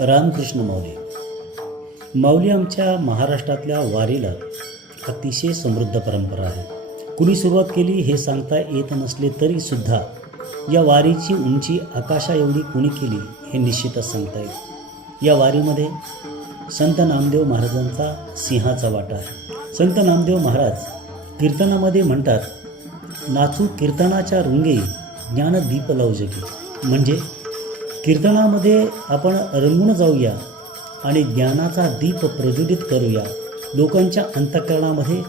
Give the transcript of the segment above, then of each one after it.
रामकृष्ण माऊली. माऊली आमच्या महाराष्ट्रातल्या वारीला अतिशय समृद्ध परंपरा आहे. कुणी सुरुवात केली हे सांगता येत नसले तरीसुद्धा या वारीची उंची आकाशा एवढी कुणी केली हे निश्चितच सांगता येईल. या वारीमध्ये संत नामदेव महाराजांचा सिंहाचा वाटा आहे. संत नामदेव महाराज कीर्तनामध्ये म्हणतात, नाचू कीर्तनाच्या रुंगे ज्ञान दीप लावू जगी. म्हणजे कीर्तनामध्ये आपण रंगून जाऊया आणि ज्ञानाचा दीप प्रज्वलित करूया. लोकांच्या अंतःकरणामध्ये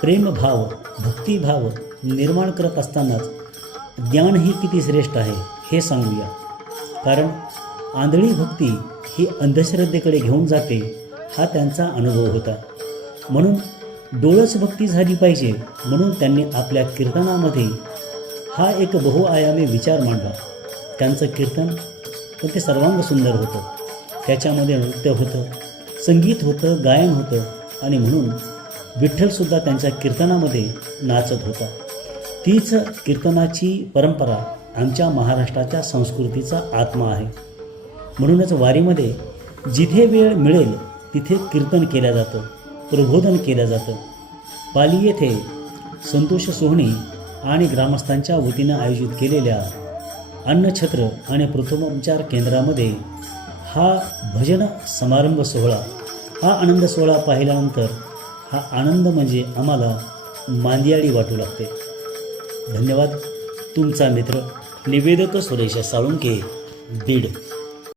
प्रेमभाव, भक्तिभाव निर्माण करत असतानाच ज्ञान ही किती श्रेष्ठ आहे हे सांगूया. कारण आंधळी भक्ती ही अंधश्रद्धेकडे घेऊन जाते हा त्यांचा अनुभव होता. म्हणून डोळस भक्ती झाली पाहिजे म्हणून त्यांनी आपल्या कीर्तनामध्ये हा एक बहुआयामी विचार मांडला. त्यांचं कीर्तन पण ते सर्वांग सुंदर होतं. त्याच्यामध्ये नृत्य होतं, संगीत होतं, गायन होतं आणि म्हणून विठ्ठलसुद्धा त्यांच्या कीर्तनामध्ये नाचत होता. तीच कीर्तनाची परंपरा आमच्या महाराष्ट्राच्या संस्कृतीचा आत्मा आहे. म्हणूनच वारीमध्ये जिथे वेळ मिळेल तिथे कीर्तन केलं जातं, प्रबोधन केलं जातं. पाली येथे संतोष सोहणी आणि ग्रामस्थांच्या वतीनं आयोजित केलेल्या अन्नछत्र आणि प्रथमोपचार केंद्रामध्ये हा भजन समारंभ सोहळा, हा आनंद सोहळा पाहिल्यानंतर हा आनंद म्हणजे आम्हाला मांदियाळी वाटू लागते. धन्यवाद. तुमचा मित्र निवेदक सुरेश साळुंके, बीड.